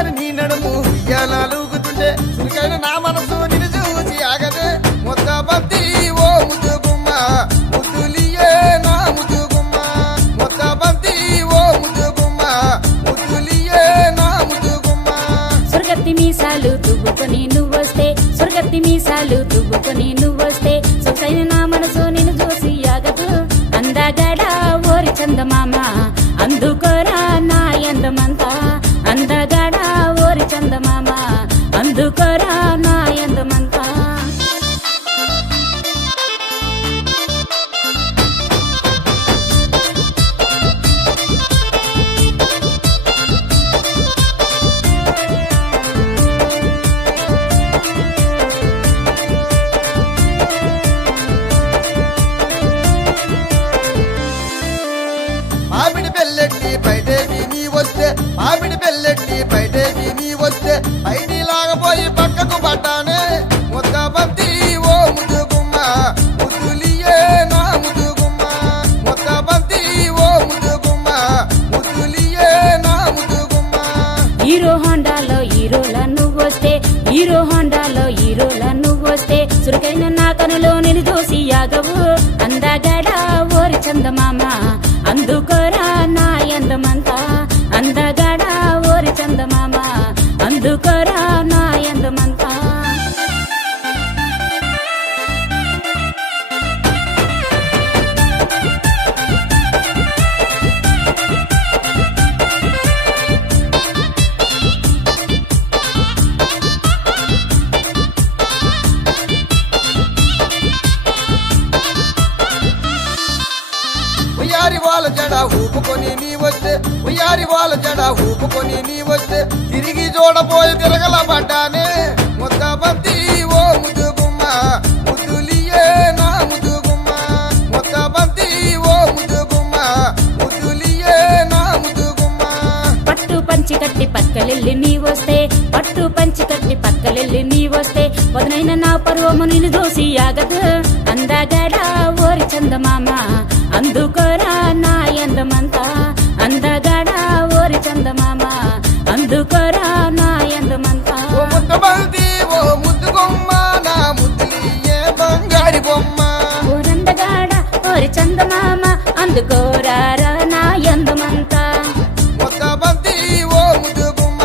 సన్నని నీ నడుము ఉయ్యాలూగుతుంటే సురికైన నా మనసు నిన్ను చూసి ఆగదే మొత్త బంతి ఓ ముద్దు గుమ్మ ముద్దులియే నా ముద్దు గుమ్మ మొత్త బంతి ఓ ముద్దు గుమ్మ ముద్దులియే నా ముద్దు గుమ్మ సొరగత్తి మీసాలు తువ్వుకొని నువ్వొస్తే సొరగత్తి మీసాలు తువ్వుకొని నువ్వొస్తే సొగసైన నా మనసు నిన్ను చూసి ఆగదు అందగడ ఓరి చందమామ అందుకోరా నా ఎందమంతా అందగడ ఓరి చందమామ అందుకోరా నా ఎందమంతా మామిడి బెల్లెట్టి బయటేకి నీ వస్తే మామిడి బెల్లెట్టి బయటేకి నీ వస్తే బయటి లాగపోయి పక్కకు పడ్డానే మొత్త బంతి ఓ ముద్దు గుమ్మ ముద్దులియే నా ముద్దు గుమ్మ మొత్త బంతి ఓ ముద్దు గుమ్మ ముద్దులియే నా ముద్దు గుమ్మ హీరో హోండాలో హీరోలా నువ్వొస్తే హీరో హోండాలో హీరోలా నువ్వొస్తే చురుకైన నా కనులో నిన్ను దోసి యాగవు అందగడ ఓరి చందమామ అందుకోరా నా ఎందమంతా అందగడ ఓరి చందమామ అందుకోరా నా ఎందమంతా ఉయ్యారి వాళ్ళ జడ ఊపుకొని నీ వస్తే ఉయ్యారి వాళ్ళ జడ ఊపుకొని నీ వస్తే తిరిగి చూడబోయి తిరగల పడ్డానే మొత్త బంతి ఓ ముద్దు గుమ్మ ముద్దులియే నా ముద్దు గుమ్మ మొత్త బంతి ఓ ముద్దు గుమ్మ ముద్దులియే నా ముద్దు గుమ్మ పట్టు పంచి కట్టి పక్కలెల్లి నీ వస్తే పట్టు పంచి కట్టి పక్కలెల్లి నీ వస్తే వదనైన నా పర్వము నిన్ను దోసి ఆగదు అందగడ ఓరి చందమామ అందుకోరా నా ఎందమంతా అందగడ ఓరి చందమామ అందుకోరా నా ఎందమంతా ఓ ముద్దు బంతి ఓ ముద్దు గుమ్మ నా ముద్దులియే బంగారి బొమ్మ ఓరందగాడ ఓరి చందమామ అందుకోరా నా ఎందమంతా మొత్త బంతి ఓ ముద్దు గుమ్మ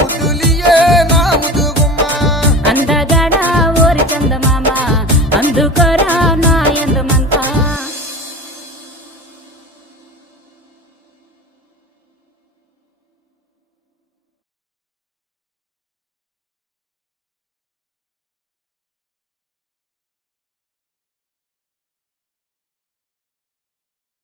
ముద్దులియే నా ముద్దు గుమ్మ అందగడ ఓరి చందమామ అందుకోరా నా